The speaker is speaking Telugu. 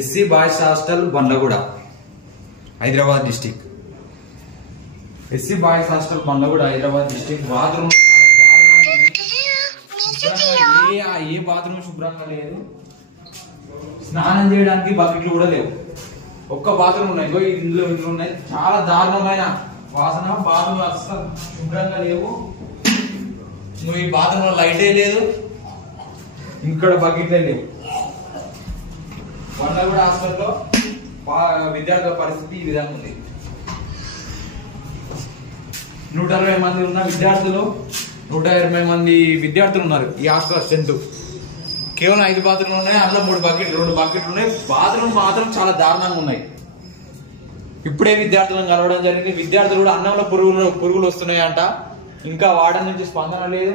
SC boys hostel Bandlaguda Hyderabad district. SC boys hostel Bandlaguda Hyderabad district. Bathroom ఏ బాత్రూమ్ శుభ్రంగా లేదు. స్నానం చేయడానికి బకెట్లు కూడా లేవు. ఒక్క బాత్రూమ్ ఉన్నాయి, ఇందులో ఉన్నాయి. చాలా దారుణమైన వాసన. బాత్రూమ్ అస్సలు శుభ్రంగా లేవు. ఈ బాత్రూమ్ లో లైటే లేదు, ఇక్కడ బకెట్లే లేవు. బండ్లగూడ హాస్టల్లో విద్యార్థుల పరిస్థితి ఈ విధంగా ఉంది. 120 మంది ఉన్న విద్యార్థులు, 120 మంది విద్యార్థులు ఉన్నారు ఈ హాస్టల్ స్ట్రెంత్. కేవలం 5 బాత్రూమ్లు ఉన్నాయి, అందులో 2 బకెట్లు ఉన్నాయి. బాత్రూమ్ మాత్రం చాలా దారుణంగా ఉన్నాయి. ఇప్పుడే విద్యార్థులను కలవడం జరిగింది. విద్యార్థులు కూడా అన్నంలో పురుగులు వస్తున్నాయంట. ఇంకా వార్డెన్ నుంచి స్పందన లేదు.